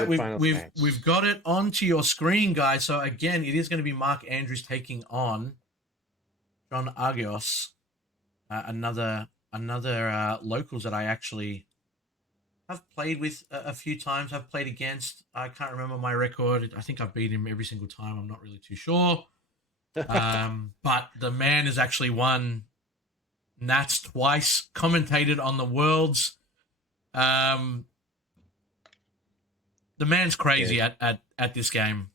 right, good finals match. we've got it onto your screen, guys. So again, it is going to be Mark Andrews taking on John Agios, another locals that I actually have played with a few times. Have played against. I can't remember my record. I think I've beat him every single time. I'm not really too sure. But the man has actually won Nats twice. Commentated on the Worlds. The man's crazy Yeah. at this game.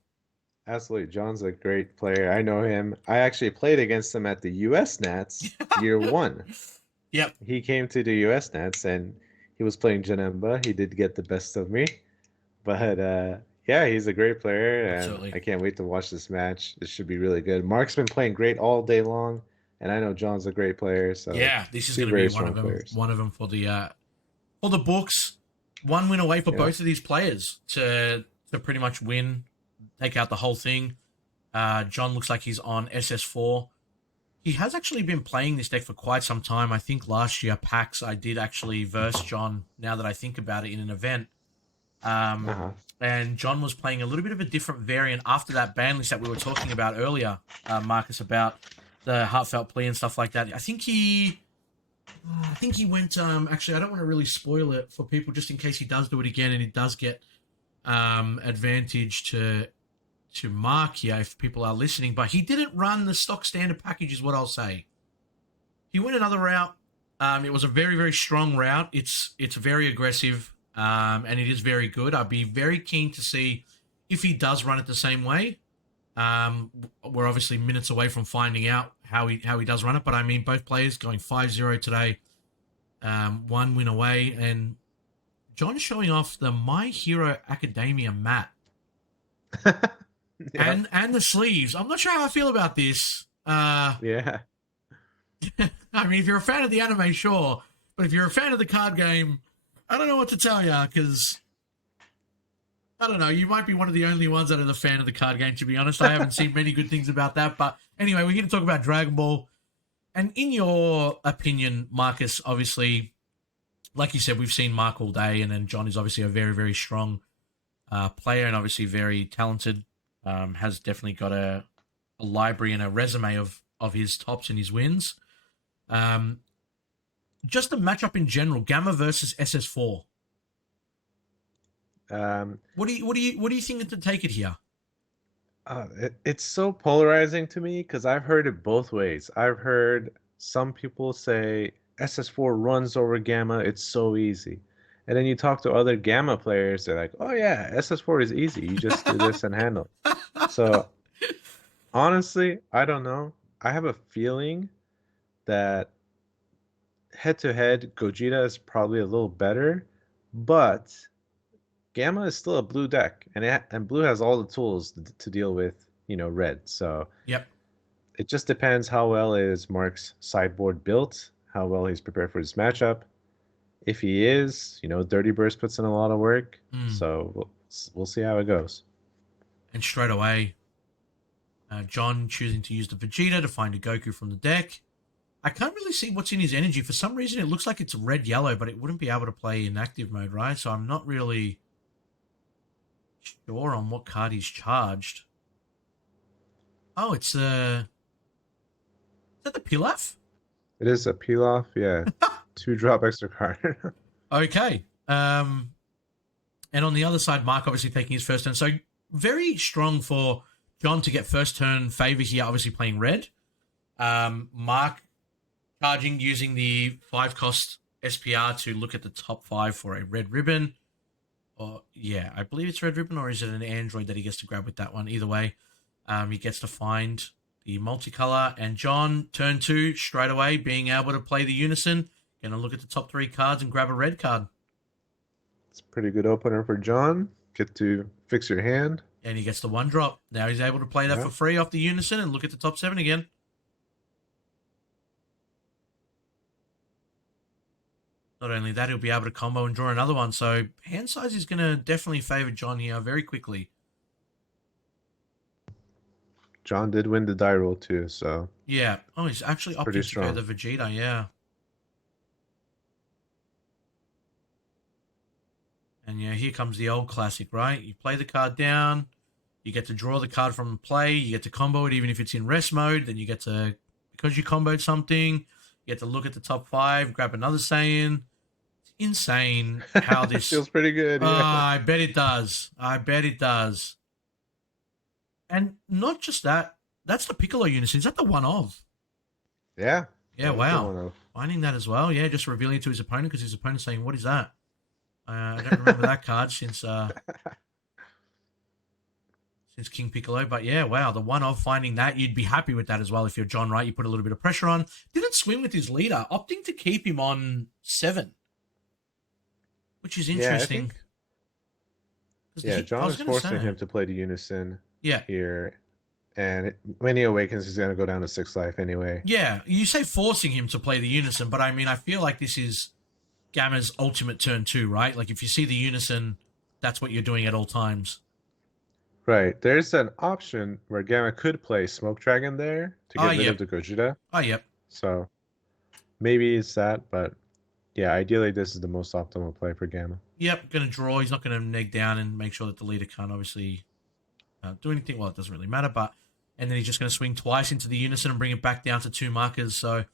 Absolutely. John's a great player. I know him. I actually played against him at the US Nats year one. Yep. He came to the US Nats and he was playing Janemba. He did get the best of me. But yeah, he's a great player and Absolutely. I can't wait to watch this match. This should be really good. Mark's been playing great all day long, and I know John's a great player, so Yeah, this is two going to be very one of strong them. players. One of them for the books. One win away for Yeah. both of these players to pretty much win, take out the whole thing. John looks like he's on SS4. He has actually been playing this deck for quite some time. I think last year, PAX, I did actually verse John, now that I think about it, in an event. And John was playing a little bit of a different variant after that ban list that we were talking about earlier, Marcus, about the heartfelt plea and stuff like that. I think he went. Actually, I don't want to really spoil it for people, just in case he does do it again and he does get advantage to Mark here if people are listening. But he didn't run the stock standard package, is what I'll say. He went another route. It was a very, very strong route. It's very aggressive. And it is very good. I'd be very keen to see if he does run it the same way. We're obviously minutes away from finding out how he does run it, but I mean, both players going 5-0 today, one win away, and John showing off the My Hero Academia mat Yeah. and the sleeves. I'm not sure how I feel about this. Yeah. I mean, if you're a fan of the anime, sure, but if you're a fan of the card game, I don't know what to tell you, because I don't know. You might be one of the only ones that are the fan of the card game, to be honest. I haven't seen many good things about that. But anyway, we're here to talk about Dragon Ball. And in your opinion, Marcus, obviously, like you said, we've seen Mark all day, and then John is obviously a very, very strong player and obviously very talented. Has definitely got a library and a resume of his tops and his wins. Just the matchup in general, Gamma versus SS4. What do you think to take it here? It's so polarizing to me because I've heard it both ways. I've heard some people say SS4 runs over Gamma, it's so easy. And then you talk to other Gamma players, they're like, oh yeah, SS4 is easy. You just do this and handle it. So honestly, I don't know. I have a feeling that head to head, Gogeta is probably a little better, but Gamma is still a blue deck, and blue has all the tools to deal with, red. So Yep. it just depends how well is Mark's sideboard built, how well he's prepared for this matchup. If he is, Dirty Burst puts in a lot of work, so we'll see how it goes. And straight away, John choosing to use the Vegeta to find a Goku from the deck. I can't really see what's in his energy. For some reason, it looks like it's red-yellow, but it wouldn't be able to play in active mode, right? So I'm not really sure on what card he's charged. Oh, it's is that the Pilaf? It is a peel-off, yeah. 2-drop extra card. Okay. And on the other side, Mark obviously taking his first turn. So very strong for John to get first turn favor here, obviously playing red. Mark charging, using the 5-cost SPR to look at the top 5 for a red ribbon. Or yeah, I believe it's red ribbon, or is it an android that he gets to grab with that one? Either way, he gets to find the multicolor. And John, turn 2, straight away, being able to play the unison. Gonna look at the top 3 cards and grab a red card. It's a pretty good opener for John. Get to fix your hand. And he gets the 1-drop. Now he's able to play that for free off the unison and look at the top 7 again. Not only that, he'll be able to combo and draw another one. So hand size is going to definitely favor John here very quickly. John did win the die roll too, so... Yeah. Oh, he's actually opting to go the Vegeta, yeah. And yeah, here comes the old classic, right? You play the card down, you get to draw the card from play, you get to combo it even if it's in rest mode, then you get to, because you comboed something, you get to look at the top 5, grab another Saiyan. It's insane how this... feels pretty good, yeah. I bet it does. I bet it does. And not just that, that's the Piccolo unison. Is that the one of? Yeah. Yeah, that was the one wow. of. Finding that as well. Yeah, just revealing it to his opponent because his opponent's saying, what is that? I don't remember that card since King Piccolo. But yeah, wow, the one of finding that, you'd be happy with that as well if you're John, right? You put a little bit of pressure on. Didn't swing with his leader, opting to keep him on 7, which is interesting. Yeah, John is forcing him to play the unison here. And when he awakens, he's going to go down to 6 life anyway. Yeah, you say forcing him to play the unison, but I mean, I feel like this is Gamma's ultimate turn 2, right? Like, if you see the unison, that's what you're doing at all times. Right. There's an option where Gamma could play Smoke Dragon there to get rid of the Gogeta. Oh, yep. So maybe it's that, but yeah, ideally this is the most optimal play for Gamma. Yep, going to draw. He's not going to neg down and make sure that the leader can't obviously do anything. Well, it doesn't really matter, but... And then he's just going to swing twice into the unison and bring it back down to 2 markers. So,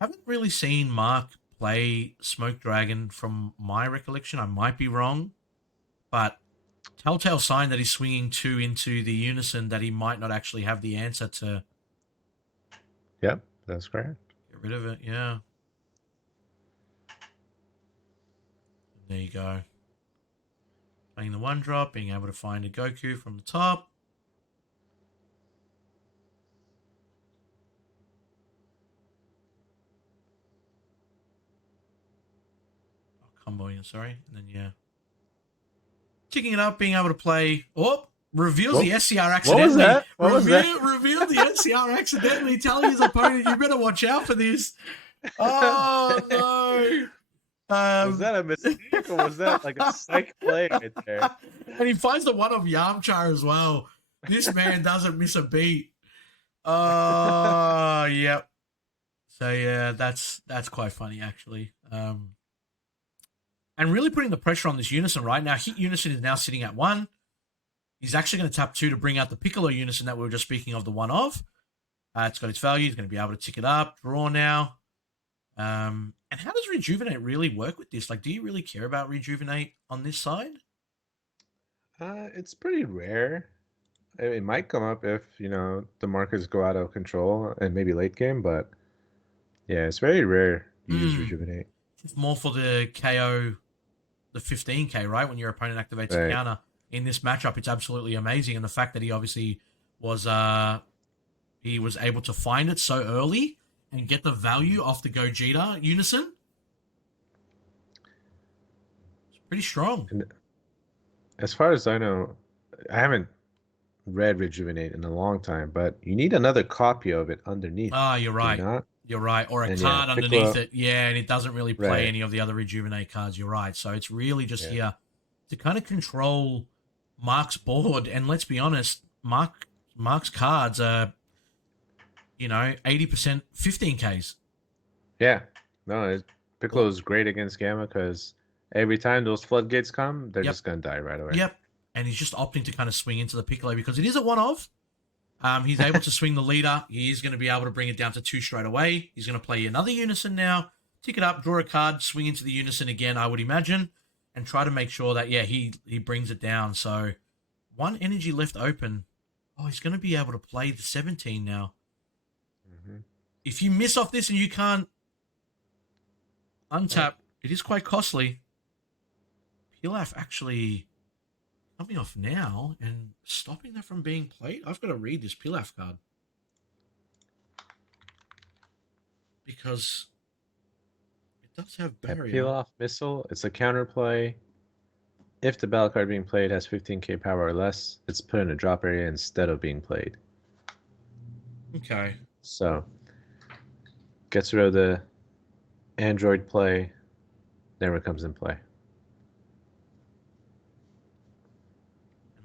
haven't really seen Mark play Smoke Dragon from my recollection. I might be wrong, but telltale sign that he's swinging 2 into the unison that he might not actually have the answer to. Yep, that's correct. Get rid of it, yeah. There you go. Playing the 1-drop, being able to find a Goku from the top. Comboing, sorry. And then, yeah. Ticking it up, being able to play... Oh, reveals the SCR accidentally. What was that? What was that? Revealed the SCR accidentally, telling his opponent, you better watch out for this. Oh, no. Was that a mistake or was that like a psych play right there? And he finds the one of Yamcha as well. This man doesn't miss a beat. Oh, yep. So, yeah, that's quite funny, actually. And really putting the pressure on this unison right now. Hit unison is now sitting at 1. He's actually going to tap 2 to bring out the Piccolo unison that we were just speaking of, the one of. It's got its value. He's going to be able to tick it up, draw now. And how does Rejuvenate really work with this? Like, do you really care about Rejuvenate on this side? It's pretty rare. It might come up if, the markers go out of control and maybe late game, but yeah, it's very rare to use Rejuvenate. It's more for the KO, the 15k, right? When your opponent activates a counter. In this matchup, it's absolutely amazing. And the fact that he obviously was able to find it so early and get the value off the Gogeta unison. It's pretty strong. And as far as I know, I haven't read Rejuvenate in a long time, but you need another copy of it underneath. You're right. You're right. Or a card underneath it. Yeah, and it doesn't really play any of the other Rejuvenate cards. You're right. So it's really just here to kind of control Mark's board. And let's be honest, Mark's cards are, 80% 15Ks. Yeah. No, Piccolo's great against Gamma because every time those floodgates come, they're just going to die right away. Yep. And he's just opting to kind of swing into the Piccolo because it is a one-of. He's able to swing the leader. He's going to be able to bring it down to 2 straight away. He's going to play another unison now, tick it up, draw a card, swing into the unison again, I would imagine, and try to make sure that, he brings it down. So 1 energy left open. Oh, he's going to be able to play the 17 now. Mm-hmm. If you miss off this and you can't untap, it is quite costly. Pilaf actually... coming off now and stopping that from being played. I've got to read this Pilaf card. Because it does have barrier. Pilaf Missile, it's a counterplay. If the battle card being played has 15k power or less, it's put in a drop area instead of being played. Okay. So, gets rid of the Android play, never comes in play.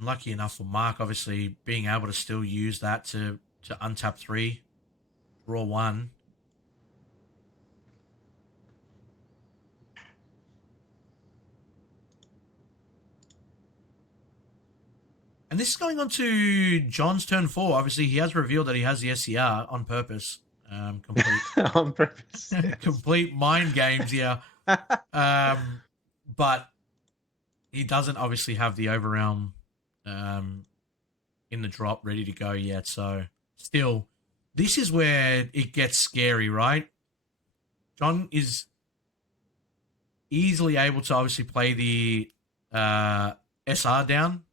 Lucky enough for Mark, obviously, being able to still use that to untap 3, draw 1. And this is going on to John's turn 4. Obviously, he has revealed that he has the SCR on purpose. Complete On purpose. Yes. complete mind games here. But he doesn't obviously have the Overrealm in the drop ready to go yet. So still, this is where it gets scary, right? John is easily able to obviously play the SR down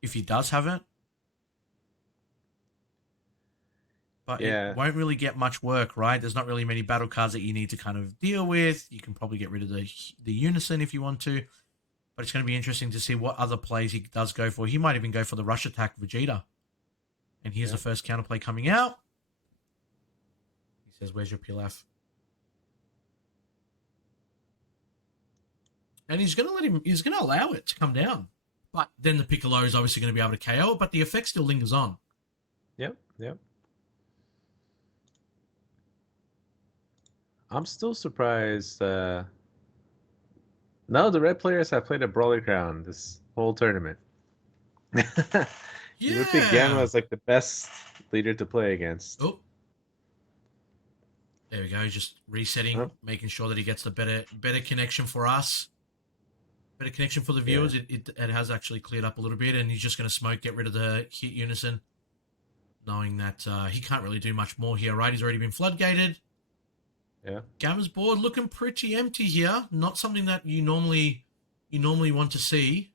if he does have it. But it won't really get much work, right? There's not really many battle cards that you need to kind of deal with. You can probably get rid of the Unison if you want to. But it's going to be interesting to see what other plays he does go for. He might even go for the Rush Attack Vegeta. And here's the first counterplay coming out. He says, where's your Pilaf? And he's going to allow it to come down. But then the Piccolo is obviously going to be able to KO it, but the effect still lingers on. Yep. I'm still surprised. None of the red players have played a Brawly Crown this whole tournament. You would think Gamma is like the best leader to play against. Oh. There we go. Just resetting, making sure that he gets the better connection for us. Better connection for the viewers. Yeah. It has actually cleared up a little bit, and he's just going to smoke, get rid of the hit Unison, knowing that he can't really do much more here, right? He's already been floodgated. Yeah. Gamma's board looking pretty empty here. Not something that you normally want to see.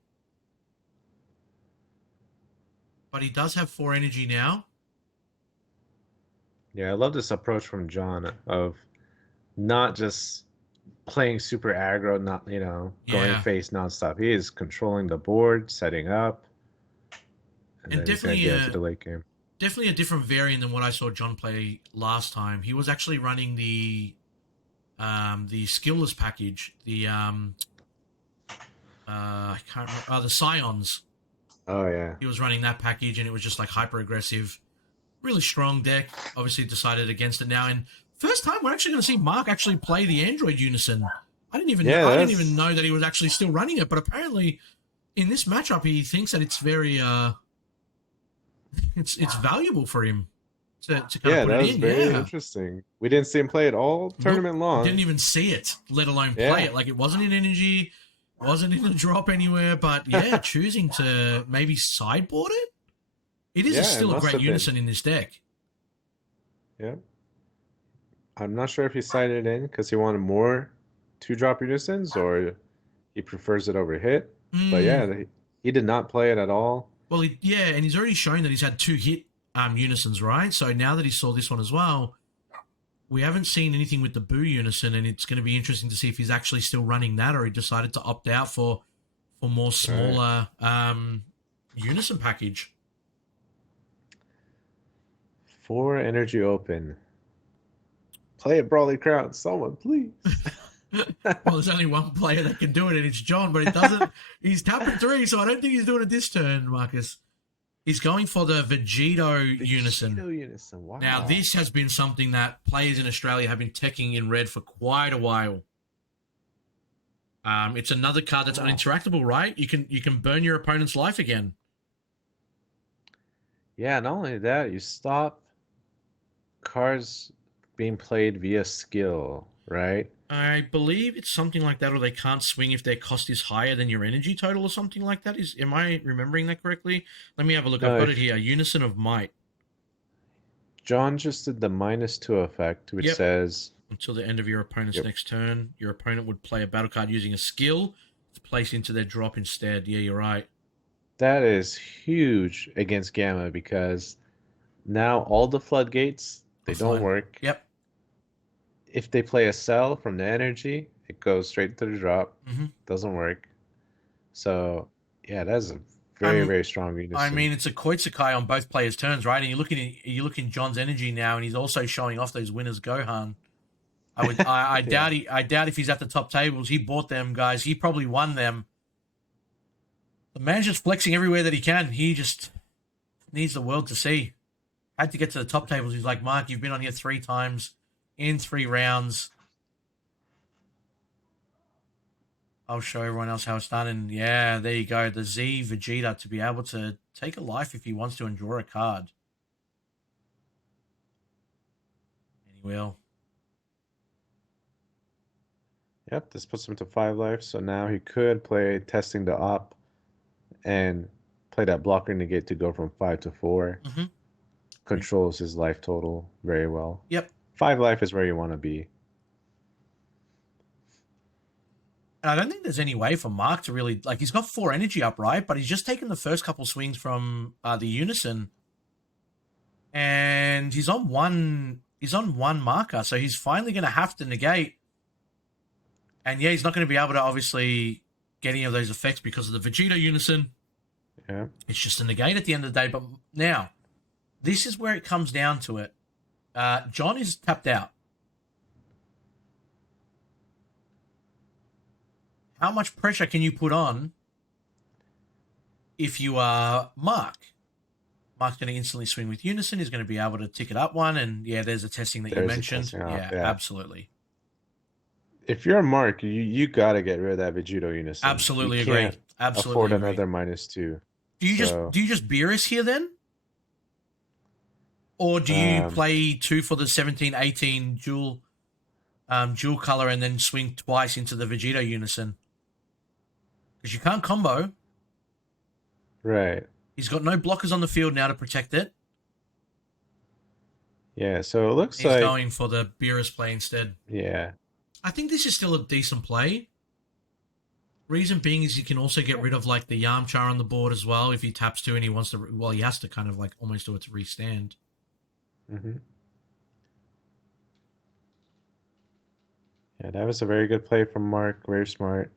But he does have 4 energy now. Yeah, I love this approach from John of not just playing super aggro, not going face nonstop. He is controlling the board, setting up, and then definitely he's gonna get into the late game. Definitely a different variant than what I saw John play last time. He was actually running the skillless package, the I can't remember, the Scions. Oh yeah. He was running that package, and it was just like hyper aggressive, really strong deck. Obviously decided against it now, and first time we're actually going to see Mark actually play the Android Unison. I didn't even know that he was actually still running it, but apparently in this matchup he thinks that it's very it's valuable for him to kind of put it in. That was very interesting. We didn't see him play it all tournament long. Didn't even see it, let alone play it. Like, it wasn't in energy, wasn't in a drop anywhere, but choosing to maybe sideboard it. It is still a great Unison in this deck. Yeah. I'm not sure if he sided it in because he wanted more 2-drop Unisons, or he prefers it over hit. But he did not play it at all. Well, and he's already shown that he's had 2 hit Unisons, right? So now that he saw this one as well, we haven't seen anything with the Boo Unison, and it's going to be interesting to see if he's actually still running that, or he decided to opt out for more smaller Unison package. 4 energy open. Play a Brawly Crown, someone, please. Well, there's only one player that can do it, and it's John, but it doesn't. He's tapping 3, so I don't think he's doing it this turn, Marcus. He's going for the Vegito Unison. Wow. Now, this has been something that players in Australia have been teching in red for quite a while. It's another card that's uninteractable, right? You can burn your opponent's life again. Yeah, not only that, you stop cards being played via skill, right? I believe it's something like that, or they can't swing if their cost is higher than your energy total or something like that. Am I remembering that correctly? Let me have a look. I've got it here. Unison of Might. John just did the -2 effect, which says... Until the end of your opponent's next turn, your opponent would play a battle card using a skill to place into their drop instead. Yeah, you're right. That is huge against Gamma, because now all the floodgates, they don't work. Yep. If they play a cell from the energy, it goes straight to the drop. Doesn't work. So, yeah, that's a very strong Unison. I mean, it's a Koitsukai on both players' turns, right? And you're looking John's energy now, and he's also showing off those winners Gohan. I doubt if he's at the top tables. He bought them, guys. He probably won them. The man's just flexing everywhere that he can. He just needs the world to see. Had to get to the top tables. He's like, Mark, you've been on here 3 times in 3 rounds. I'll show everyone else how it's done. And yeah, there you go. The Z Vegeta to be able to take a life if he wants to and draw a card. And he will. Yep, this puts him to 5 life, so now he could play testing the op and play that blocker negate to go from 5 to 4. Mm-hmm. Controls his life total very well. Yep. 5 life is where you want to be. And I don't think there's any way for Mark to really, like, he's got 4 energy up, right? But he's just taken the first couple swings from the Unison. And he's on one marker, so he's finally going to have to negate. And yeah, he's not going to be able to obviously get any of those effects because of the Vegeta Unison. Yeah. It's just a negate at the end of the day. But now, this is where it comes down to it. John is tapped out. How much pressure can you put on if you are Mark? Mark's going to instantly swing with Unison. He's going to be able to tick it up one. And yeah, there's a testing that you mentioned. Yeah, absolutely. If you're a Mark, you got to get rid of that Vegeta Unison. Absolutely agree. Absolutely afford agree. another -2. Do you just Beerus here then? Or do you play 2 for the 17-18 dual color and then swing twice into the Vegeta Unison? Because you can't combo. Right. He's got no blockers on the field now to protect it. Yeah, so it looks He's like... He's going for the Beerus play instead. Yeah. I think this is still a decent play. Reason being is you can also get rid of, like, the Yamcha on the board as well if he taps 2 and he wants to... Well, he has to kind of, like, almost do it to restand. Mm-hmm. Yeah, that was a very good play from Mark. Very smart.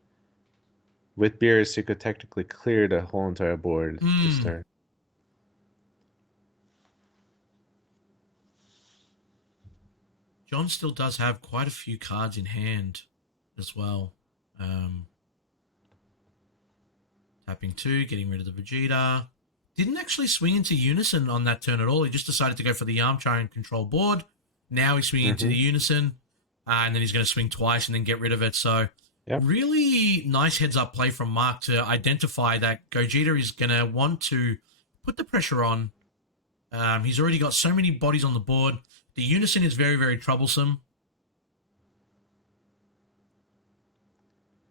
With Beerus, you could technically clear the whole entire board this turn. John still does have quite a few cards in hand as well. Tapping 2, getting rid of the Vegeta. Didn't actually swing into Unison on that turn at all. He just decided to go for the Yamcha and control board. Now he's swinging into the Unison. And then he's going to swing twice and then get rid of it. So really nice heads-up play from Mark to identify that Gogeta is going to want to put the pressure on. He's already got so many bodies on the board. The Unison is very, very troublesome.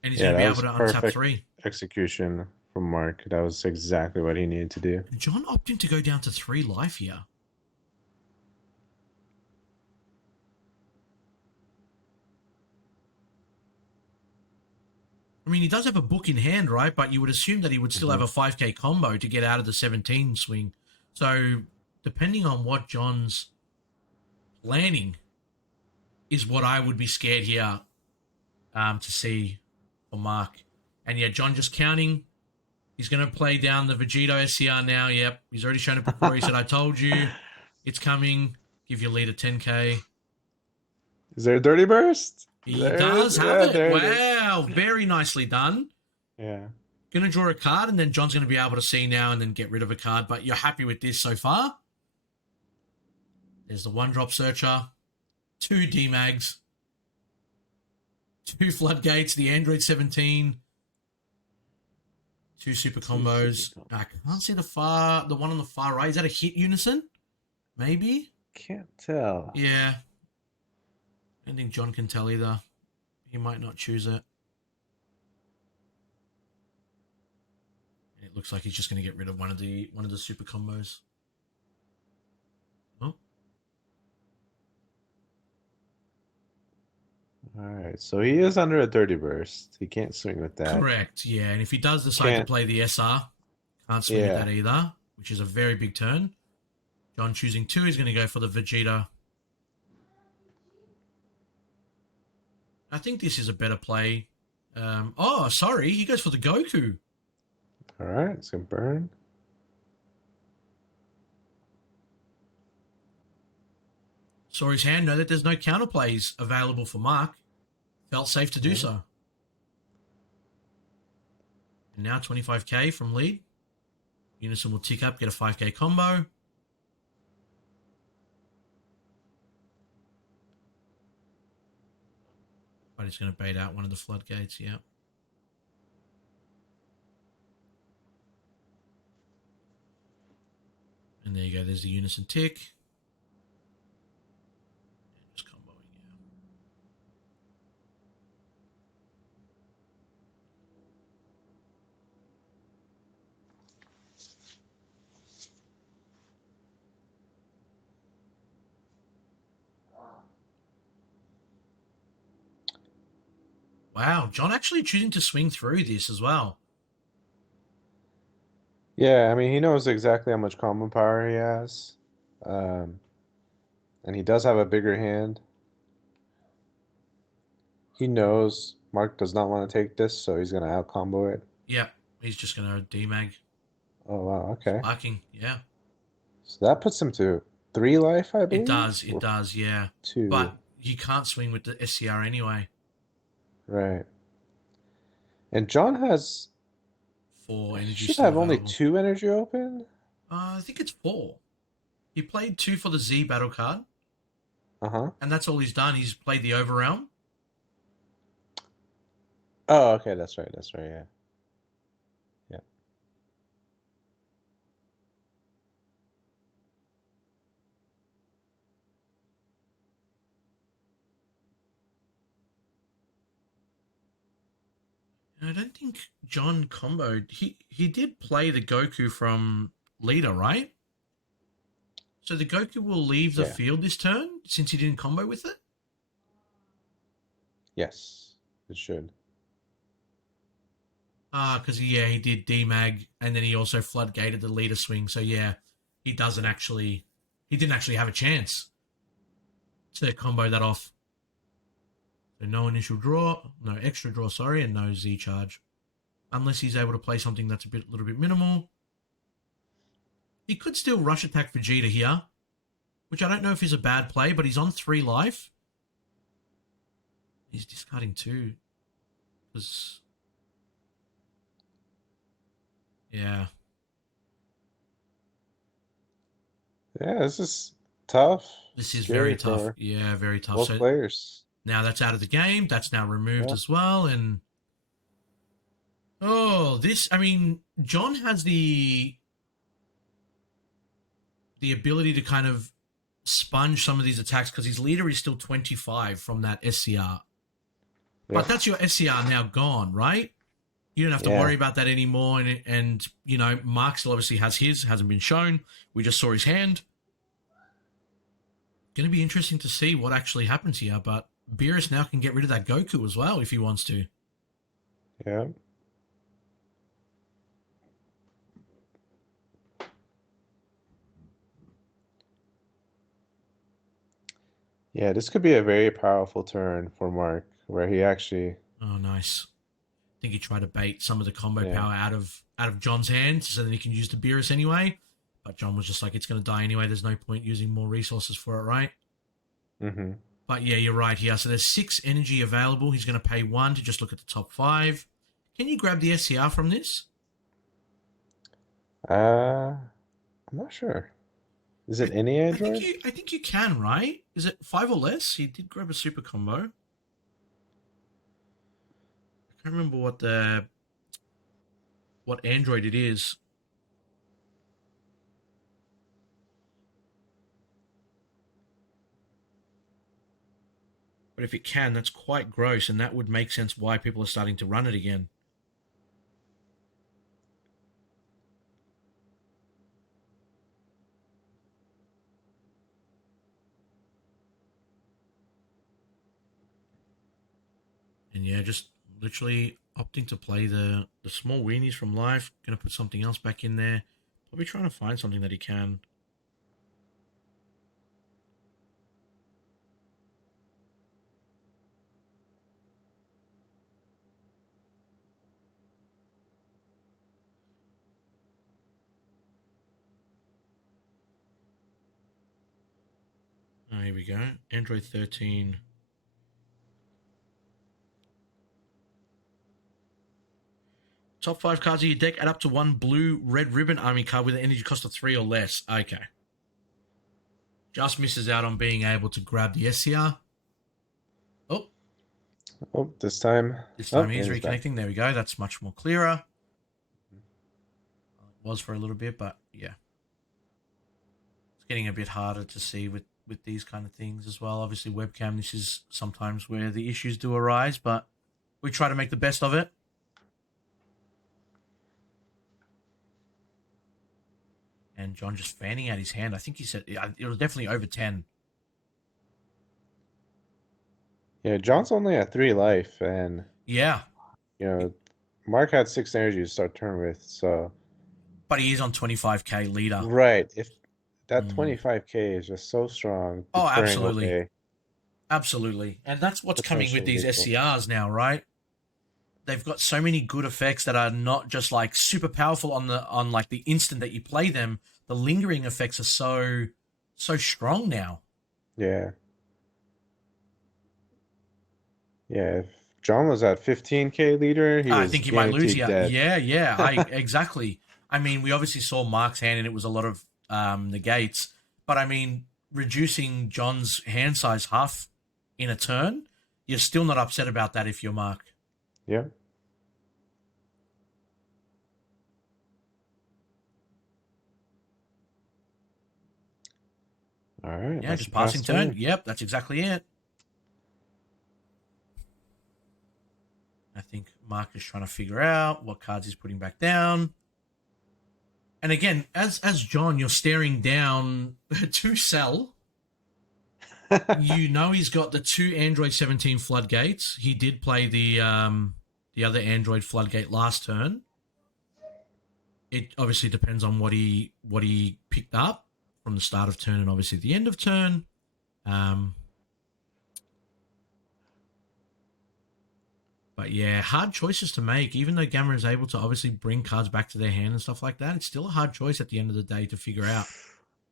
And he's going to be able to untap 3. Execution from Mark. That was exactly what he needed to do. John opting to go down to 3 life here. I mean, he does have a book in hand, right? But you would assume that he would still have a 5k combo to get out of the 17 swing. So, depending on what John's planning is what I would be scared here to see for Mark. And yeah, John just counting. He's going to play down the Vegeta SCR now. Yep, he's already shown it before. He said, I told you, it's coming. Give your leader 10k. Is there a Dirty Burst? He does have it. Wow, very nicely done. Yeah. Going to draw a card, and then John's going to be able to see now and then get rid of a card. But you're happy with this so far? There's the 1-drop Searcher, 2 D-Mags, 2 Floodgates, the Android 17, 2 super combos. I can't see the one on the far right. Is that a hit Unison? Maybe? Can't tell. Yeah. I don't think John can tell either. He might not choose it. It looks like he's just going to get rid of one of the super combos. Oh. All right, so he is under a Dirty Burst. He can't swing with that. Correct, yeah. And if he does decide to play the SR, can't swing with that either, which is a very big turn. John choosing 2 is going to go for the Vegeta. I think this is a better play. Oh, sorry. He goes for the Goku. All right, it's going to burn. Saw his hand, know that there's no counterplays available for Mark. Felt safe to do so. And now 25k from lead. Unison will tick up, get a 5k combo. But he's going to bait out one of the floodgates, yeah. And there you go. There's the unison tick. Just comboing, yeah. Wow, John actually choosing to swing through this as well. Yeah, I mean, he knows exactly how much combo power he has. Um, and he does have a bigger hand. He knows Mark does not want to take this, so he's going to out combo it. Yeah, he's just going to demag. Oh, wow, okay. Sparking, yeah. So that puts him to 3 life, I believe? It does, yeah. 2. But you can't swing with the SCR anyway. Right. And John has... 4 energy should still have only available. 2 energy open? I think it's 4. He played 2 for the Z battle card. Uh-huh. And that's all he's done. He's played the Overrealm. Oh, okay, that's right, yeah. Yeah. And I don't think John comboed. He did play the Goku from Leader, right? So the Goku will leave the Yeah. field this turn since he didn't combo with it? Yes, it should. Because yeah, he did demag, and then he also floodgated the leader swing. So yeah, he didn't actually have a chance to combo that off. So no initial draw, no extra draw, sorry, and no Z charge, unless he's able to play something that's a little bit minimal. He could still rush attack Vegeta here, which I don't know if is a bad play, but he's on 3 life. He's discarding 2 because. Yeah. Yeah, this is tough. This is Scary very tough. for Yeah, very tough. both So players. now that's out of the game. That's now removed Yeah. as well. And I mean, John has the ability to kind of sponge some of these attacks because his leader is still 25 from that SCR. But that's your SCR now gone, right? You don't have to worry about that anymore. And you know, Mark still obviously has his, hasn't been shown. We just saw his hand. Going to be interesting to see what actually happens here. But Beerus now can get rid of that Goku as well if he wants to. Yeah. Yeah, this could be a very powerful turn for Mark, where he actually... Oh, nice. I think he tried to bait some of the combo Yeah. power out of John's hands so that he can use the Beerus anyway. But John was just like, it's going to die anyway. There's no point using more resources for it, right? Mm-hmm. But yeah, you're right here. So there's 6 energy available. He's going to pay 1 to just look at the top 5. Can you grab the SCR from this? I'm not sure. Is it any Android? I think you can, right? Is it 5 or less? He did grab a super combo. I can't remember what Android it is. But if it can, that's quite gross, and that would make sense why people are starting to run it again. And yeah, just literally opting to play the small weenies from life. Going to put something else back in there. Probably trying to find something that he can. Oh, here we go. Android 13. Top 5 cards of your deck add up to 1 blue red ribbon army card with an energy cost of 3 or less. Okay. Just misses out on being able to grab the SCR. Oh. Oh, this time. This time he's and reconnecting. back. There we go. That's much more clearer. It was for a little bit, but yeah. getting a bit harder to see with these kind of things as well. Obviously, webcam. This is sometimes where the issues do arise, but we try to make the best of it. And John just fanning out his hand. I think he said it was definitely over 10. Yeah, John's only at 3 life, and Yeah, you know, Mark had 6 energy to start turn with, so but he is on 25k leader. right. If that Mm. 25k is just so strong, Oh, deterring absolutely. okay, Absolutely. And that's what's coming with potentially these lethal. SCRs now, right? They've got so many good effects that are not just like super powerful on like the instant that you play them. The lingering effects are so strong now. Yeah. Yeah, if John was at 15k leader, he I was think he might lose guaranteed here. dead. Yeah, I exactly. I mean, we obviously saw Mark's hand and it was a lot of negates, but I mean, reducing John's hand size half in a turn, you're still not upset about that if you're Mark. Yeah. All right, Yeah, that's just a passing pass turn. turn. Yep, that's exactly it. I think Mark is trying to figure out what cards he's putting back down. And again, as John, you're staring down to sell. You know he's got the 2 Android 17 floodgates. He did play the other Android floodgate last turn. It obviously depends on what he picked up from the start of turn and obviously the end of turn. Um, but yeah, hard choices to make. Even though Gamma is able to obviously bring cards back to their hand and stuff like that, it's still a hard choice at the end of the day to figure out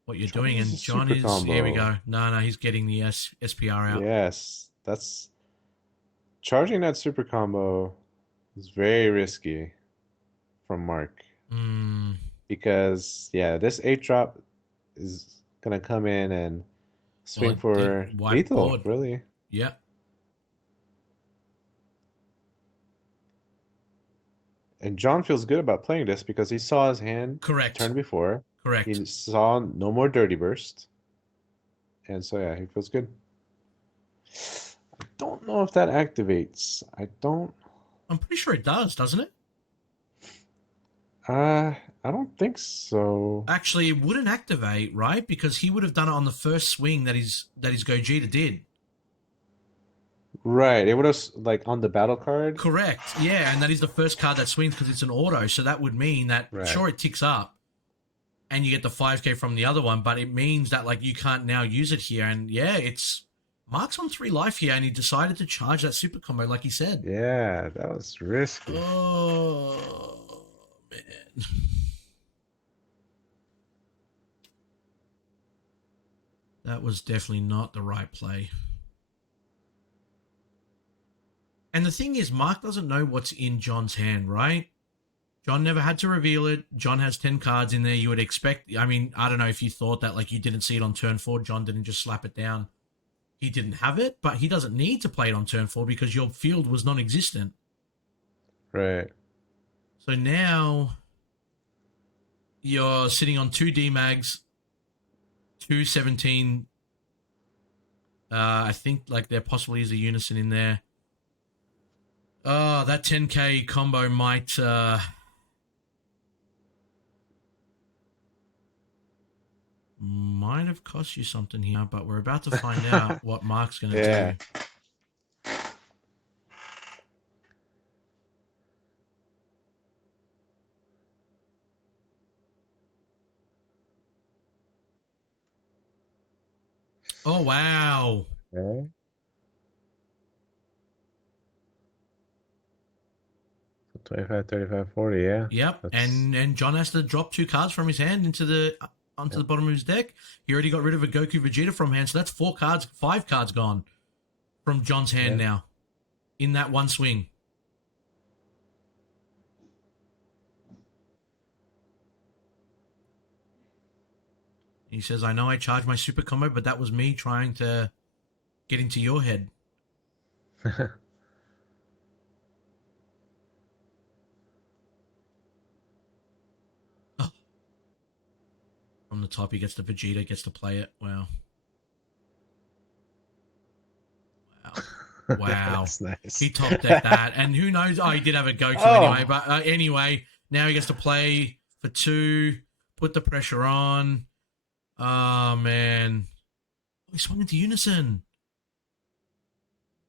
what you're John doing. uses a And John super is, here we combo. go. No, he's getting the SPR out. Yes, that's charging that super combo is very risky from Mark Mm, because yeah, this 8 drop is gonna come in and well, swing it did for wipe lethal, board. really. Yeah, And John feels good about playing this because he saw his hand correct. turn before. Correct. He saw no more dirty burst. And so yeah, he feels good. I don't know if that activates. I don't I'm pretty sure it does, doesn't it? I don't think so. Actually, it wouldn't activate, right? Because he would have done it on the first swing that his Gogeta did. Right. It would have like on the battle card. Correct. Yeah, and that is the first card that swings because it's an auto. So that would mean that Right. sure it ticks up, and you get the 5k from the other one, but it means that like you can't now use it here. And yeah, it's Mark's on 3 life here, and he decided to charge that super combo, like he said. Yeah, that was risky. Oh man. That was definitely not the right play. And the thing is, Mark doesn't know what's in John's hand, right? John never had to reveal it. John has 10 cards in there. You would expect, I mean, I don't know if you thought that, like, you didn't see it on turn 4. John didn't just slap it down. He didn't have it, but he doesn't need to play it on turn 4 because your field was non existent. Right. So now you're sitting on 2 DMags, 2 17. I think, like, there possibly is a unison in there. Oh, that 10k combo might have cost you something here, but we're about to find out what Mark's going to Yeah. do. Oh, wow. Okay. 25, 35, 40, yeah. Yep, That's and John has to drop 2 cards from his hand into the onto yeah. the bottom of his deck. He already got rid of a Goku Vegeta from hand, so that's 4 cards, 5 cards gone from John's hand Yeah. now in that one swing. He says, "I know I charged my super combo, but that was me trying to get into your head." Oh, from the the top. He gets the Vegeta, gets to play it. Wow. Wow. That's nice. He top decked that. And who knows? Oh, he did have a Goku Oh. anyway. But anyway, now he gets to play for 2, put the pressure on. Oh, man. He swung into Unison.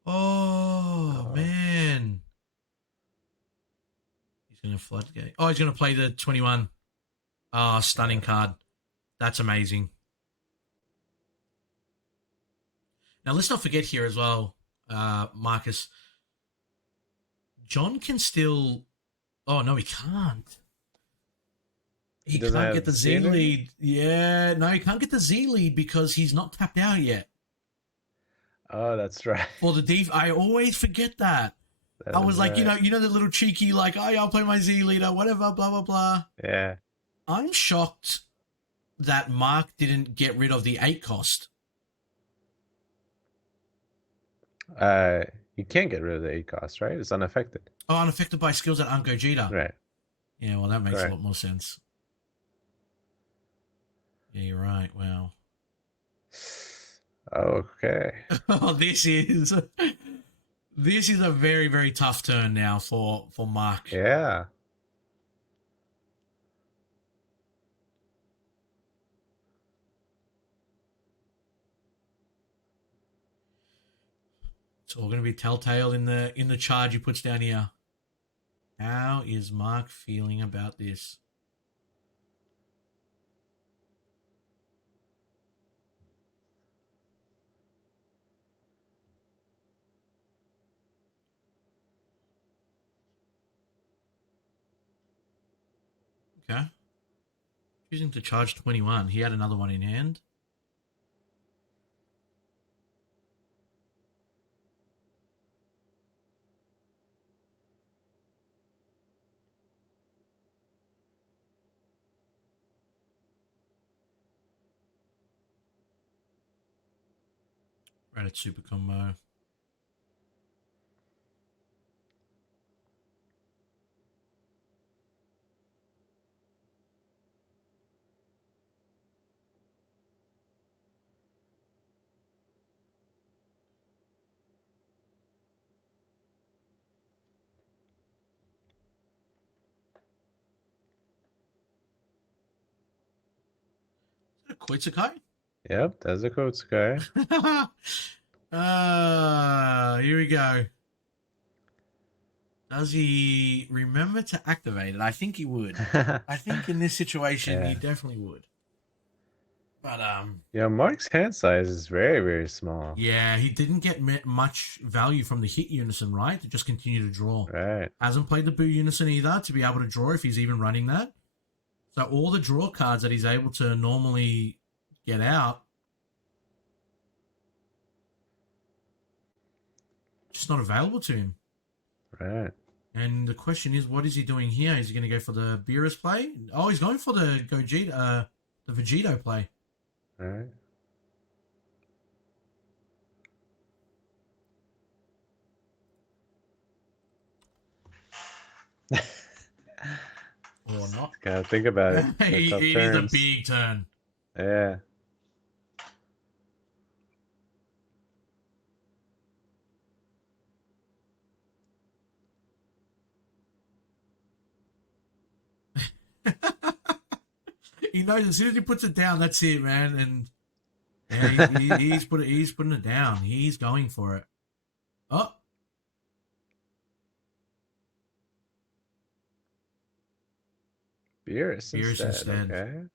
Oh, man. He's going to floodgate. Oh, he's going to play the 21. Oh, stunning card. That's amazing. Now, let's not forget here as well, Marcus. John can still... Oh, no, he can't. He can't get the Z lead. Yeah, no, he can't get the Z lead because he's not tapped out yet. Oh, that's right. For the deep, I always forget that. I was like, right. you know, the little cheeky, like, oh, yeah, I'll play my Z leader, whatever, blah, blah, blah. Yeah. I'm shocked that Mark didn't get rid of the 8 cost. You can't get rid of the 8 cost, right? It's unaffected. Oh, unaffected by skills that aren't Gogeta. Right. Yeah, well, that makes a lot more sense. Yeah, you're right. Wow. Okay. Oh, this is a very, very tough turn now for Mark. Yeah. It's all going to be telltale in the charge he puts down here. How is Mark feeling about this? Okay. Choosing to charge 21. He had another one in hand. Right at super combo. Is that a Koitsukai? Yep, that's a Koitsukai. Here we go. Does he remember to activate it? I think he would. I think in this situation, he definitely would. But, yeah, Mark's hand size is very, very small. yeah, he didn't get much value from the hit unison, right? To just continue to draw. Right. Hasn't played the boo unison either to be able to draw if he's even running that. So all the draw cards that he's able to normally get out, just not available to him. Right. And the question is, what is he doing here? Is he going to go for the Beerus play? Oh, he's going for the Gogeta, the Vegito play. Right. Or not. Gotta think about it. It is a big turn. Yeah. He knows as soon as he puts it down, that's it, man. And yeah, he's putting it down. He's going for it. Oh. Beerus instead. Okay.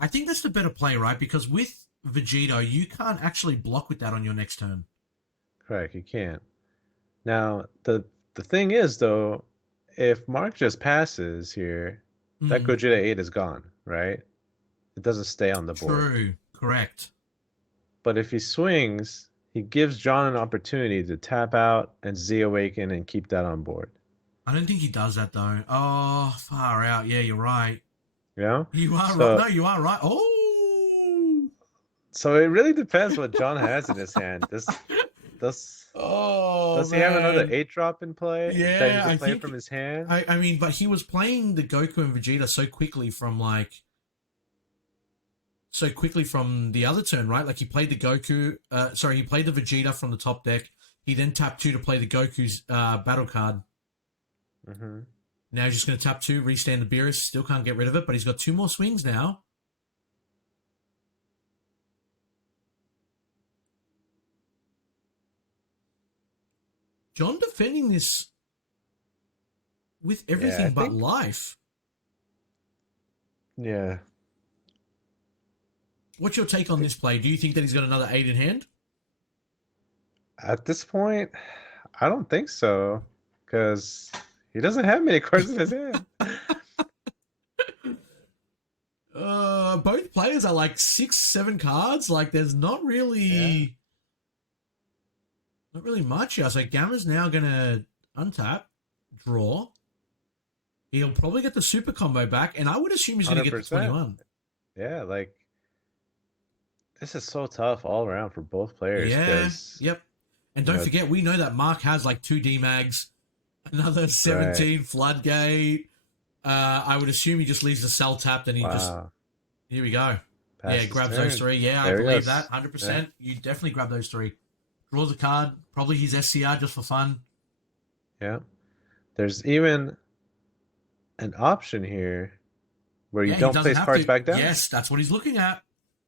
I think that's the better play, right? Because with Vegito, you can't actually block with that on your next turn. Correct, you can't. Now, the thing is, though, if Mark just passes here, that Gogeta 8 is gone, right? It doesn't stay on the board. True, correct. But if he swings, he gives John an opportunity to tap out and Z Awaken and keep that on board. I don't think he does that, though. Oh, far out. Yeah, you're right. Yeah? You are right. No, you are right. Oh! So it really depends what John has in his hand. Does he have another 8-drop in play? Yeah, that he can play from his hand? I mean, but he was playing the Goku and Vegeta so quickly from, like, so quickly from the other turn, right? Like he played the Goku. He played the Vegeta from the top deck. He then tapped 2 to play the Goku's battle card. Mm-hmm. Now he's just going to tap 2, restand the Beerus. Still can't get rid of it, but he's got 2 more swings now. John defending this with everything but life. Yeah. What's your take on this play? Do you think that he's got another 8 in hand? At this point, I don't think so, because he doesn't have many cards in his hand. Both players are like 6, 7 cards. Like there's not really much here. So Gamma's now gonna untap, draw. He'll probably get the super combo back, and I would assume he's gonna get the 21. Yeah, like this is so tough all around for both players. Yeah. Yep. And don't forget, we know that Mark has like 2 D-Mags, another 17 Floodgate. I would assume he just leaves the cell tapped and he just... Here we go. Grabs those 3. Yeah, I believe that. 100%. Yeah. You definitely grab those 3. Draws a card. Probably his SCR just for fun. Yeah. There's even an option here where you don't place cards back down. Yes, that's what he's looking at.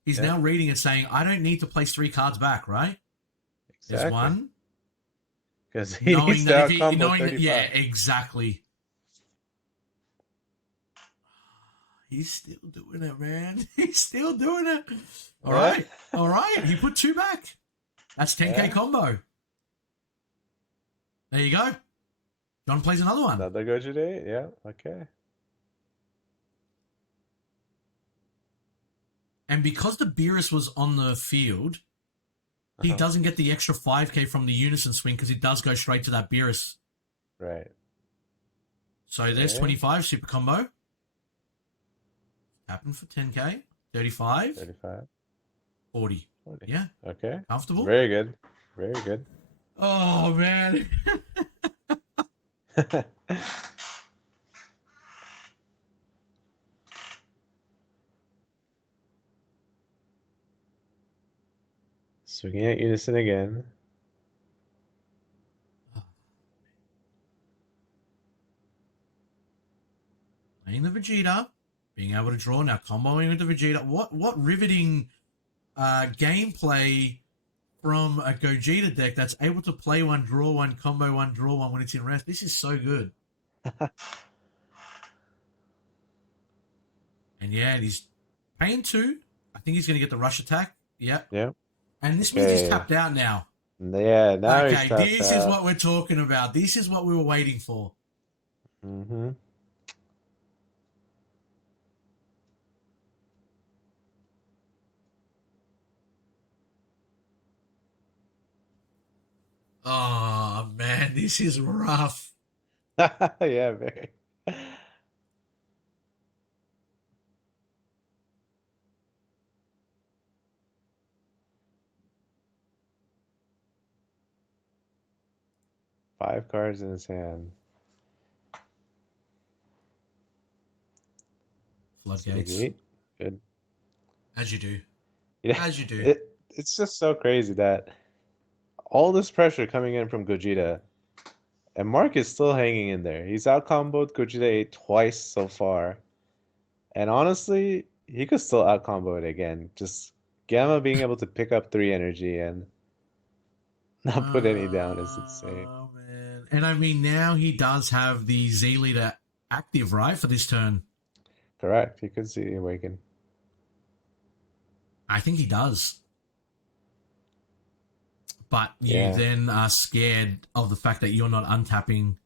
He's now reading and saying, I don't need to place 3 cards back, right? Exactly. There's 1. Because he needs to out-combo 35. Yeah, exactly. He's still doing it, man. He's still doing it. All right. All right. He put 2 back. That's 10K combo. There you go. John plays another one. Another Gogeta? Yeah, okay. And because the Beerus was on the field, he doesn't get the extra 5K from the Unison swing because he does go straight to that Beerus. Right. So there's 25 super combo. Tapping for 10K. 35. 40. Yeah. Okay. Comfortable? Very good. Very good. Oh, man. Swinging at Unison again. Playing the Vegeta. Being able to draw now, comboing with the Vegeta. What riveting gameplay from a Gogeta deck that's able to play 1, draw 1, combo 1, draw 1 when it's in rest. This is so good. And yeah, he's paying 2. I think he's going to get the rush attack. Yep. Yep. And this means he's tapped out now. Yeah, now he's tapped out. Okay, this is what we're talking about. This is what we were waiting for. Mm-hmm. Oh, man, this is rough. Yeah, very. Five cards in his hand. Floodgates. Good. As you do. Yeah. As you do. It's just so crazy that all this pressure coming in from Gogeta, and Mark is still hanging in there. He's out-comboed Gogeta 8 twice so far. And honestly, he could still out-combo it again. Just Gamma being able to pick up 3 energy and not put any down is insane. Oh, man. And I mean, now he does have the Z Leader active, right, for this turn? Correct. He could see the Awaken. I think he does. But you then are scared of the fact that you're not untapping.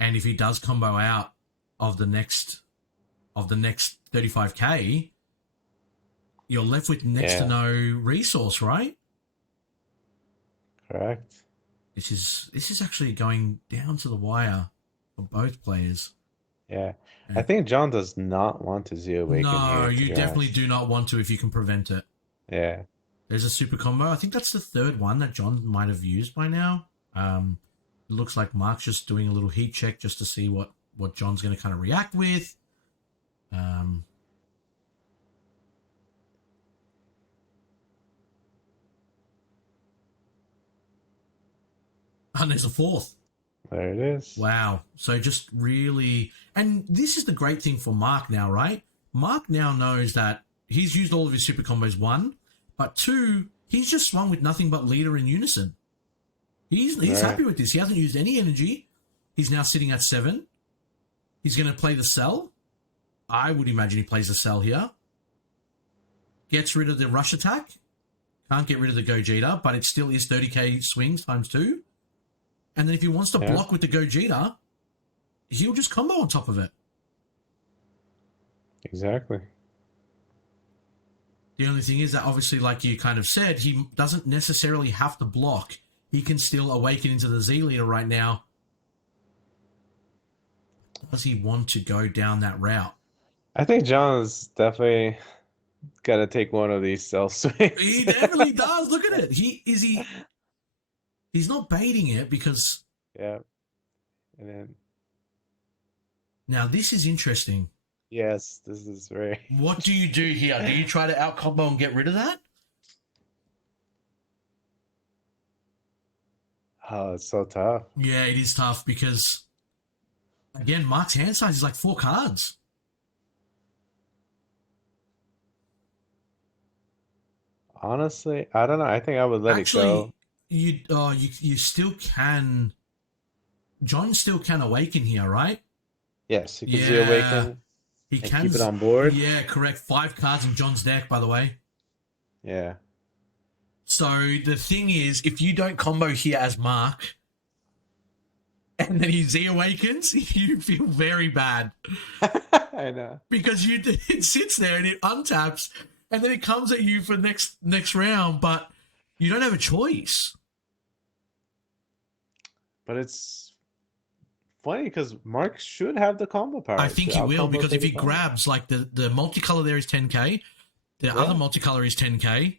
And if he does combo out of the next 35K, you're left with next to no resource, right? Correct. This is actually going down to the wire for both players. Yeah. I think John does not want to Z Awaken. No, you definitely do not want to if you can prevent it. Yeah. There's a super combo. I think that's the 3rd one that John might have used by now. It looks like Mark's just doing a little heat check just to see what John's going to kind of react with. Um, and there's a fourth. There it is. Wow. So just really, and this is the great thing for Mark now, right? Mark now knows that he's used all of his super combos, one, but two, he's just swung with nothing but leader in unison. He's Right. happy with this. He hasn't used any energy. He's now sitting at 7. He's going to play the cell. I would imagine he plays the cell here. Gets rid of the rush attack. Can't get rid of the Gogeta, but it still is 30k swings times 2. And then if he wants to block with the Gogeta, he'll just combo on top of it. Exactly. The only thing is that obviously, like you kind of said, he doesn't necessarily have to block. He can still awaken into the Z leader right now. Does he want to go down that route? I think John's definitely got to take one of these cell swings. He definitely does. Look at it. He's not baiting it because... Yeah. And then... Now, this is interesting. Yes, this is very... What do you do here? Do you try to out-combo and get rid of that? Oh, it's so tough. Yeah, it is tough because, again, Mark's hand size is like 4 cards. Honestly, I don't know. I think I would let it go. You still can... John still can awaken here, right? Yes, you can Z awaken. He can keep it on board. Yeah, correct. 5 cards in John's deck, by the way. Yeah. So the thing is, if you don't combo here as Mark, and then he Z awakens, you feel very bad. I know. Because it sits there and it untaps, and then it comes at you for next round, but you don't have a choice. But it's funny because Mark should have the combo power. I think he will, because if he grabs, like the multicolor there is 10k, the other multicolor is 10k,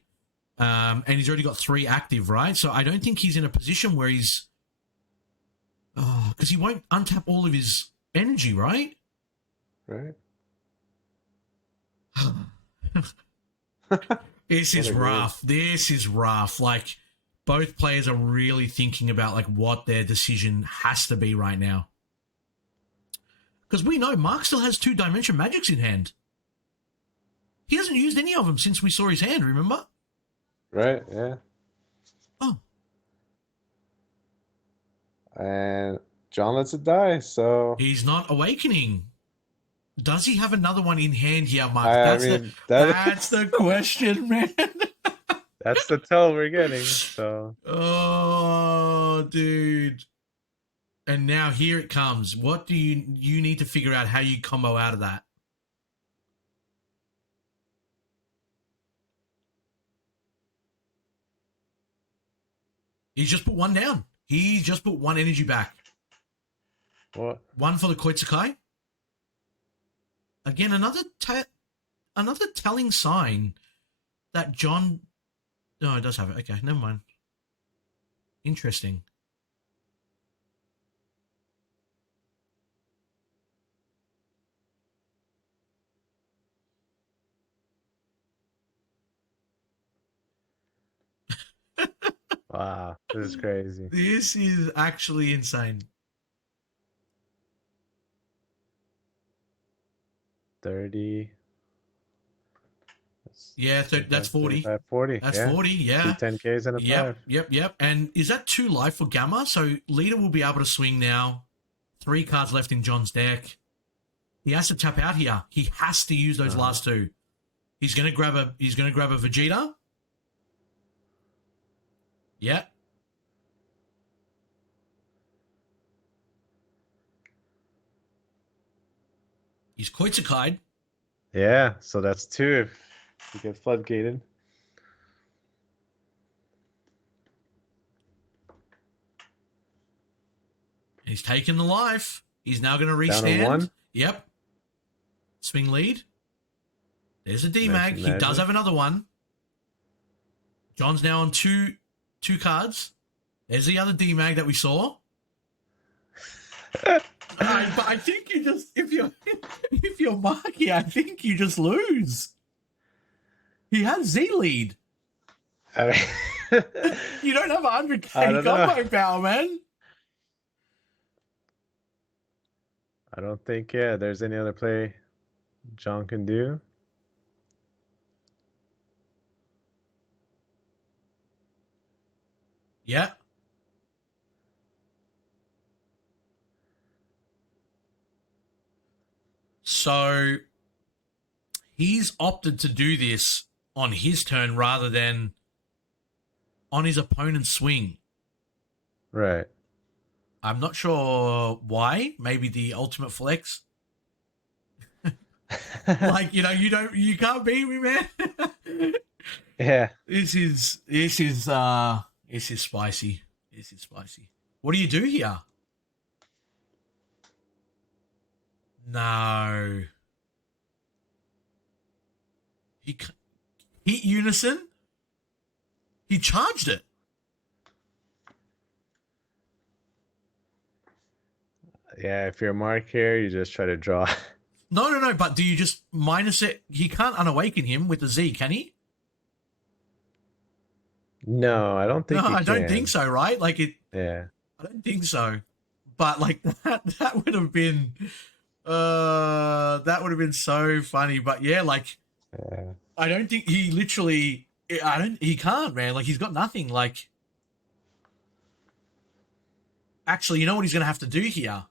and he's already got 3 active, right? So I don't think he's in a position where he's... Oh, because he won't untap all of his energy, right? Right. This is rough. This is rough. Like, both players are really thinking about like what their decision has to be right now. Because we know Mark still has 2 Dimension Magics in hand. He hasn't used any of them since we saw his hand, remember? Right, yeah. Oh. And John lets it die, so... He's not awakening. Does he have another one in hand here, Mark? That's the question, man. That's the tell we're getting, so... Oh, dude. And now here it comes. What do you need to figure out how you combo out of that? He's just put 1 down. He just put 1 energy back. What? 1 for the Koitsukai. Again, another telling sign that John... No, it does have it. Okay, never mind. Interesting. Wow, this is crazy. This is actually insane. 30. Yeah, that's 40. 40. That's yeah. 40, yeah. 2 10Ks and a 5. Yep. And is that 2 life for Gamma? So Leader will be able to swing now. 3 cards left in John's deck. He has to tap out here. He has to use those last 2. He's gonna grab a Vegeta. Yeah. He's Koitsukai. Yeah, so that's 2 if you get floodgated. He's taken the life. He's now going to restand. Down to 1? Yep. Swing lead. There's a D-Mag. He does have another one. John's now on two cards. There's the other D-Mag that we saw. But I think you just if you're Marky, I think you just lose. He has Z lead. I mean, You don't have I 100k don't know. combo power, man. I don't think there's any other play John can do. Yeah. So he's opted to do this on his turn rather than on his opponent's swing. Right. I'm not sure why. Maybe the ultimate flex. Like, you can't beat me, man. Yeah. This is spicy. This is spicy. What do you do here? No. He hit unison. He charged it. Yeah, if you're a mark here, you just try to draw. No. But do you just minus it? He can't unawaken him with the Z, can he? No, I don't think No, you I don't can. think so. Right? Like it. Yeah. I don't think so. But like that would have been, that would have been so funny. But yeah, like Yeah. I don't think he literally. He can't, man. Like he's got nothing. Like, actually, you know what he's gonna have to do here?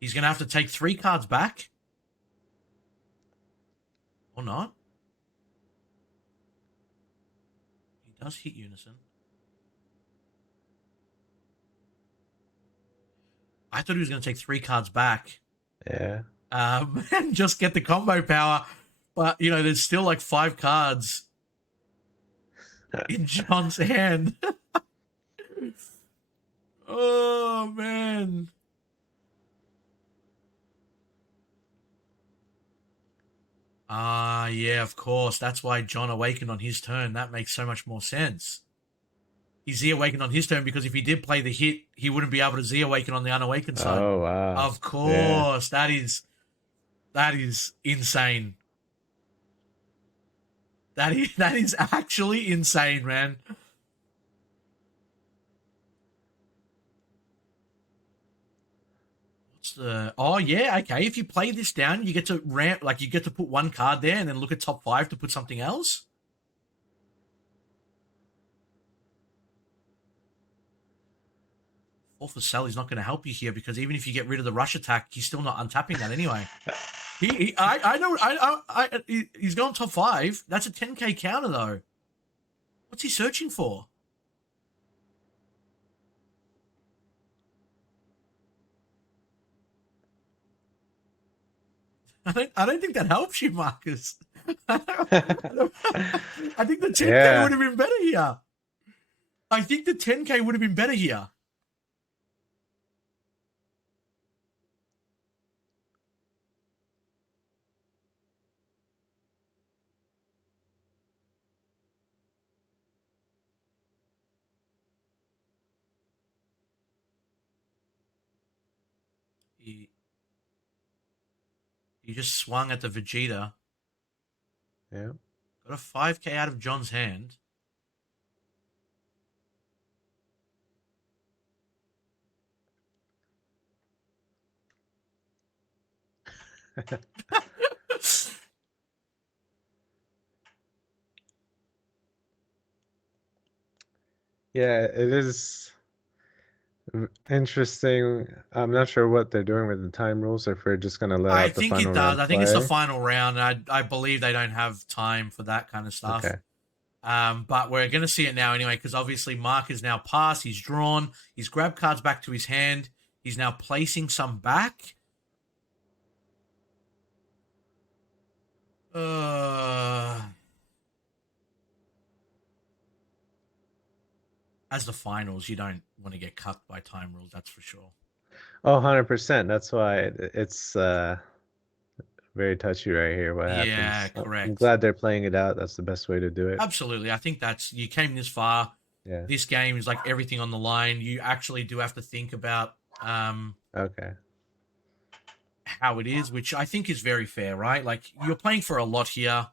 He's gonna have to take 3 cards back, or not. He does hit unison. I thought he was gonna take 3 cards back. Yeah. And just get the combo power. But, there's still like 5 cards in John's hand. Oh, man. Yeah, of course. That's why John awakened on his turn. That makes so much more sense. He Z awakened on his turn because if he did play the hit, he wouldn't be able to Z awaken on the unawakened side. Oh, wow. Of course. Yeah. That is insane. That is actually insane, man. Oh yeah, okay. If you play this down, you get to you get to put 1 card there and then look at top 5 to put something else. Fourth of Sally's not going to help you here because even if you get rid of the rush attack, he's still not untapping that anyway. I know. He's gone top 5. That's a 10k counter though. What's he searching for? I don't think that helps you, Marcus. I think the 10k would have been better here. I think the 10k would have been better here. He just swung at the Vegeta. Yeah. Got a 5k out of John's hand. Yeah, it is interesting. I'm not sure what they're doing with the time rules, or if we're just gonna let I out the think final it does. round I think it's the play. final round. I believe they don't have time for that kind of stuff. Okay. But we're going to see it now anyway, because obviously Mark is now passed. He's drawn. He's grabbed cards back to his hand. He's now placing some back. As the finals, you don't want to get cucked by time rules, that's for sure. Oh, 100%. That's why it's very touchy right here. What happens? Yeah, correct. I'm glad they're playing it out. That's the best way to do it. Absolutely. I think you came this far. Yeah. This game is like everything on the line. You actually do have to think about Okay. how it is, which I think is very fair, right? Like you're playing for a lot here.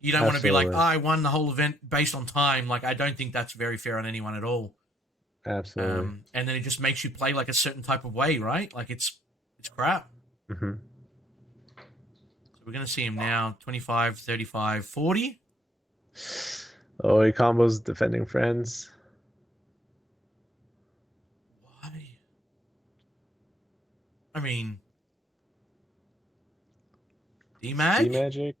You don't want to be like, oh, Absolutely. I won the whole event based on time. Like I don't think that's very fair on anyone at all. Absolutely. And then it just makes you play like a certain type of way, right? Like it's crap. Hmm. So we're gonna see him now, 25, 35, 40. Oh, he combos defending friends. Why? I mean, D D-Mag? Magic.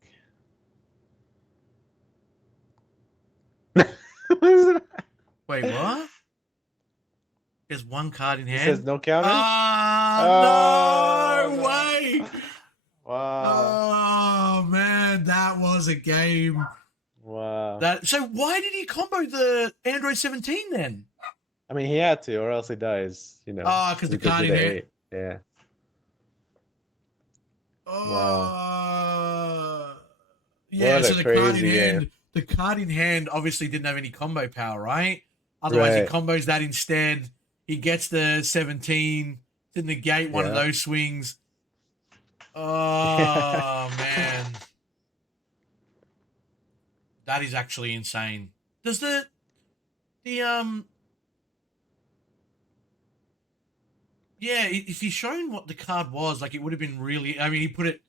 What is it? Wait, what? There's one card in It says hand. no counters. Ah, Oh no no! way! Wow! Oh man, that was a game. Wow! That so why did he combo the Android 17 then? I mean, he had to, or else he dies. You know, Oh, because the with card in Gogeta hand. 8. Yeah. Wow! Oh, yeah. What So a crazy game! the card in hand obviously didn't have any combo power, right? Otherwise, he Right. combos that instead. He gets the 17 to negate one of Yeah. those swings. Yeah. Oh man, that is actually insane. Does the yeah, if he's shown what the card was, like it would have been really. I mean, he put it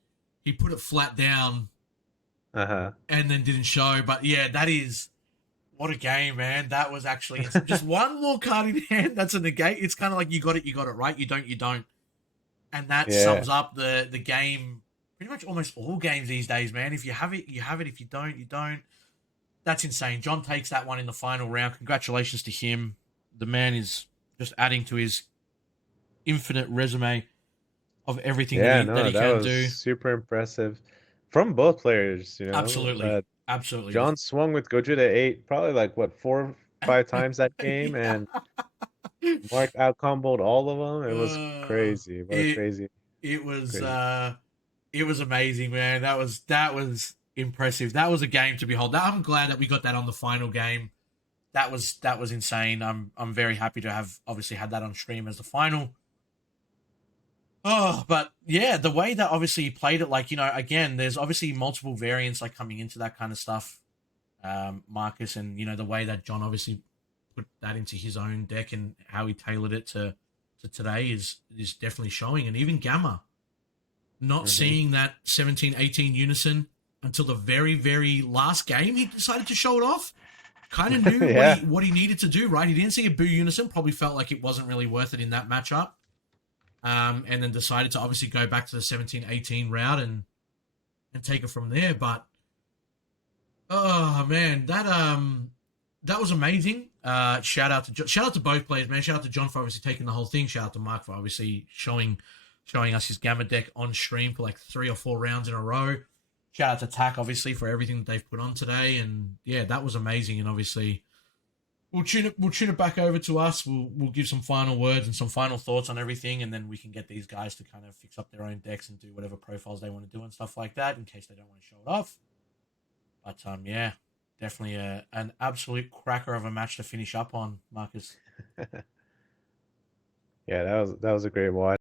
flat down Uh-huh. and then didn't show. But yeah, that is what a game, man. That was actually just one more card in hand. That's a negate. It's kind of like you got it, right? You don't, and that Yeah. sums up the game. Pretty much almost all games these days, man. If you have it, you have it. If you don't, you don't. That's insane. John takes that one in the final round. Congratulations to him. The man is just adding to his infinite resume of everything Yeah, that no, he that can was do. super impressive from both players, Absolutely, absolutely. John swung with Gogeta 8 probably like what 4, 5 times that game, Yeah. and Mark out comboed all of them. It was Uh, crazy. What a it crazy, it was crazy. it was amazing, man. That was impressive. That was a game to behold. I'm glad that we got that on the final game. That was insane. I'm very happy to have obviously had that on stream as the final. Oh, but yeah, the way that obviously he played it, like again, there's obviously multiple variants like coming into that kind of stuff, Marcus, and the way that John obviously put that into his own deck and how he tailored it to today is definitely showing. And even Gamma not Hmm. seeing that 17-18 unison until the very very last game, he decided to show it off. Kind of knew what Yeah. he needed to do, right? He didn't see a boo unison, probably felt like it wasn't really worth it in that matchup. And then decided to obviously go back to the 17-18 route and take it from there. But oh man, that was amazing. Shout out to both players, man. Shout out to John for obviously taking the whole thing. Shout out to Mark for obviously showing us his Gamma deck on stream for like 3 or 4 rounds in a row. Shout out to Tack obviously for everything that they've put on today, and yeah, that was amazing. And obviously we'll tune it back over to us. We'll give some final words and some final thoughts on everything, and then we can get these guys to kind of fix up their own decks and do whatever profiles they want to do and stuff like that in case they don't want to show it off. But yeah, definitely an absolute cracker of a match to finish up on, Marcus. Yeah, that was a great watch.